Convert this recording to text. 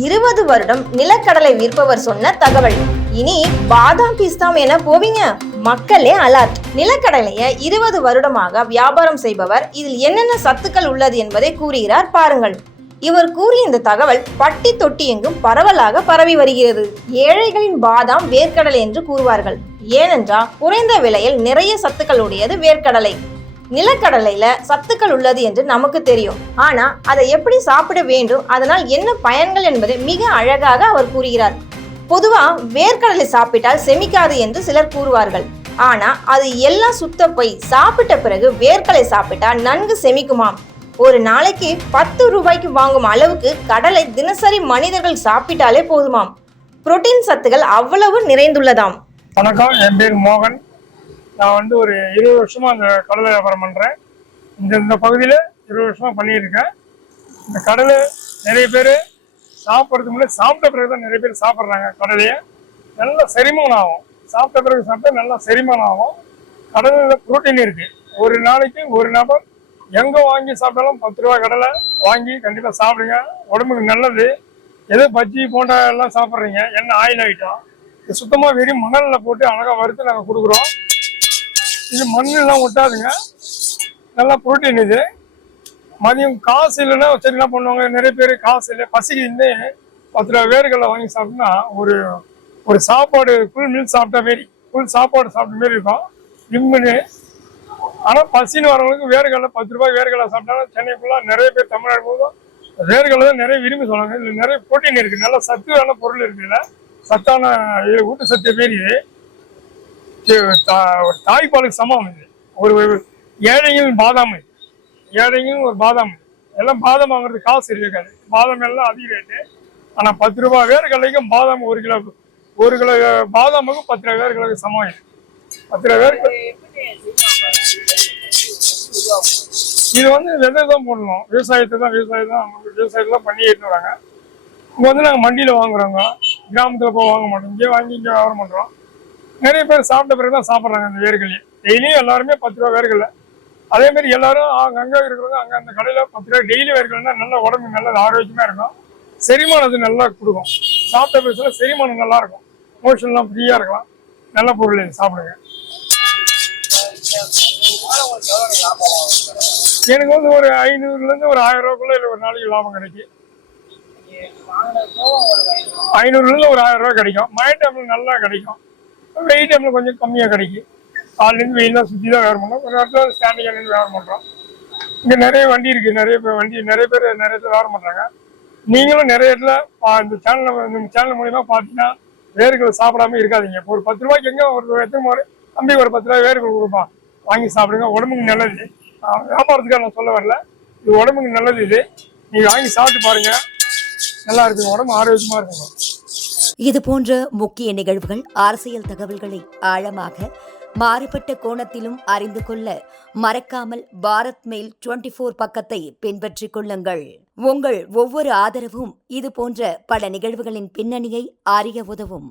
20 வருடம் நிலக்கடலை விற்பவர் சொன்ன தகவல். இனி பாதாம் பிஸ்தாம் என போவீங்க. மக்களே அலர்ட். நிலக்கடலையை 20 வருடமாக வியாபாரம் செய்பவர் இதில் என்னென்ன சத்துக்கள் உள்ளது என்பதை கூறுகிறார் பாருங்கள். இவர் கூறிய இந்த தகவல் பட்டி தொட்டி எங்கும் பரவலாக பரவி வருகிறது. ஏழைகளின் பாதாம் வேர்க்கடலை என்று கூறுவார்கள். ஏனென்றால் குறைந்த விலையில் நிறைய சத்துக்கள் உடையது வேர்க்கடலை. நிலக்கடலையில சத்துக்கள் உள்ளது என்று நமக்கு தெரியும். ஆனா அதை எப்படி சாப்பிட வேண்டும், அதனால் என்ன பயன்கள் என்பதை மிக அழகாக அவர் கூறுகிறார். பொதுவா வேர்க்கடலை சாப்பிட்டால் செமிக்காது என்று சிலர் கூறுவார்கள். ஆனா அது எல்லாம் சுத்த பொய். சாப்பிட்ட பிறகு வேர்க்கடலை சாப்பிட்டால் நன்கு செமிக்குமாம். ஒரு நாளைக்கு 10 ரூபாய்க்கு வாங்கும் அளவுக்கு கடலை தினசரி மனிதர்கள் சாப்பிட்டாலே போதுமாம். புரோட்டீன் சத்துக்கள் அவ்வளவு நிறைந்துள்ளதாம். வணக்கம், என் பேர் மோகன். நான் ஒரு 20 வருஷமா அந்த கடலை வியாபாரம் பண்றேன். இந்த பகுதியில் 20 வருஷமா பண்ணியிருக்கேன். இந்த கடலை நிறைய பேர் சாப்பிட்றதுக்கு முன்னாடி சாப்பிட்ட பிறகு தான் நிறைய பேர் சாப்பிட்றாங்க. கடலையை நல்லா செரிமானம் ஆகும். சாப்பிட்ட பிறகு சாப்பிட்டா நல்லா செரிமானம் ஆகும். கடலில் புரோட்டீன் இருக்கு. ஒரு நாளைக்கு ஒரு நபர் எங்க வாங்கி சாப்பிட்டாலும் 10 ரூபாய் கடலை வாங்கி கண்டிப்பா சாப்பிடுங்க. உடம்புக்கு நல்லது. எதோ பஜ்ஜி போண்டா எல்லாம் சாப்பிட்றீங்க, என்ன ஆயில் ஐட்டம். இது சுத்தமா வெறும் மணல்ல போட்டு அழகா வறுத்து நாங்கள் கொடுக்குறோம். இது மண்ணெல்லாம் ஒட்டாதுங்க. நல்லா புரோட்டீன் இது. மதியம் காசு இல்லைன்னா சரி என்ன பண்ணுவாங்க, நிறைய பேர் காசு இல்லை பசிக்கு இருந்து 10 ரூபாய் வேர்களை வாங்கி சாப்பிட்டோம்னா ஒரு சாப்பாடு ஃபுல் மீல் சாப்பிட்ட மாரி, ஃபுல் சாப்பாடு சாப்பிட்ட மாரி இருக்கும் நிம்முன்னு. ஆனால் பசின்னு வரவங்களுக்கு வேர்கடலை 10 ரூபாய் வேர்கடலை சாப்பிட்டாலும் சென்னை ஃபுல்லாக நிறைய பேர் தமிழ்நாடு போதும் வேர்கடலை தான் நிறைய விரும்பி சொல்லுவாங்க. இதில் நிறைய புரோட்டீன் இருக்குது, நல்ல சத்தான பொருள் இருக்குது. இதில் சத்தான ஊட்டச்சத்து மாரி இது. ஒரு தாய்ப்பாலுக்கு சமம் இது. ஒரு ஏழைங்களும் பாதாம், ஏழைங்களும் ஒரு பாதாம். எல்லாம் பாதாம் வாங்குறது காசு இருக்காது. பாதாம் எல்லாம் அதிக ரேட்டு. ஆனால் 10 ரூபாய் வேர்கடலைக்கும் பாதாம் ஒரு கிலோ பாதாமுக்கும் 10 ரூபாய் வேர்கடலைக்கு சமம் இது. 10 ரூபாய் வேர்கடலை இது விதை தான் போடணும். விவசாயத்தை தான் பண்ணி எடுத்து வராங்க. இங்கே நாங்கள் மண்டியில் வாங்குறோங்க. கிராமத்தில் போய் வாங்க மாட்டோம். இங்கே வாங்கி இங்கே வியாபாரம் பண்ணுறோம். நிறைய பேர் சாப்பிட்ட பிறகு தான் சாப்பிட்றாங்க அந்த வேர்கடலையை. டெய்லியும் எல்லாருமே 10 ரூபா வேர்கடலை. அதே மாதிரி எல்லாரும் அங்கே இருக்கிறவங்க அங்கே அந்த கடையில் 10 ரூபாய் டெய்லி வேர்கடலைன்னா நல்ல உடம்பு நல்ல ஆரோக்கியமாக இருக்கும். செரிமானது நல்லா கொடுக்கும். சாப்பிட்ட பிறகு செரிமானம் நல்லா இருக்கும். மோஷன்லாம் ஃப்ரீயாக இருக்கலாம். நல்ல பொருள் இது, சாப்பிடுங்க. எனக்கு ஒரு 500லேருந்து ஒரு 1000 ரூபாய்க்குள்ள இல்லை ஒரு நாளைக்கு லாபம் கிடைக்கும். 500லேருந்து ஒரு 1000 ரூபாய் கிடைக்கும். மழை டைம்ல நல்லா கிடைக்கும். வெயில் டைம்ல கொஞ்சம் கம்மியாக கிடைக்கும். காலையிலேருந்து வெயிலாம் சுற்றி தான் வியாபாரம் பண்ணோம். ஒரு இடத்துல ஸ்டாண்டிங் வியாபாரம் பண்ணுறோம். இங்கே நிறைய வண்டி இருக்குது. நிறைய பேர் வியாபாரம் பண்ணுறாங்க. நீங்களும் நிறைய இடத்துல இந்த சேனல் மூலியமாக பார்த்தீங்கன்னா வேர்களை சாப்பிடாம இருக்காதீங்க. ஒரு 10 ரூபாய்க்கு எங்கே ஒரு எத்தனை தம்பி ஒரு 10 ரூபாய் வேர்கள் கொடுப்பா, வாங்கி சாப்பிடுங்க. உடம்புக்கு நல்லது. வியாபாரத்துக்காக நான் சொல்ல வரல, இது உடம்புக்கு நல்லது. இது நீங்க வாங்கி சாப்பிட்டு பாருங்க, நல்லா இருக்குங்க. உடம்பு ஆரோக்கியமா இருக்குங்க. இது போன்ற முக்கிய நிகழ்வுகள், அரசியல் தகவல்களை ஆழமாக மாறுபட்ட கோணத்திலும் அறிந்து கொள்ள மறக்காமல் பாரத் மெயில் 24 பக்கத்தை பின்பற்றிக் கொள்ளுங்கள். உங்கள் ஒவ்வொரு ஆதரவும் இது போன்ற பல நிகழ்வுகளின் பின்னணியை அறிய உதவும்.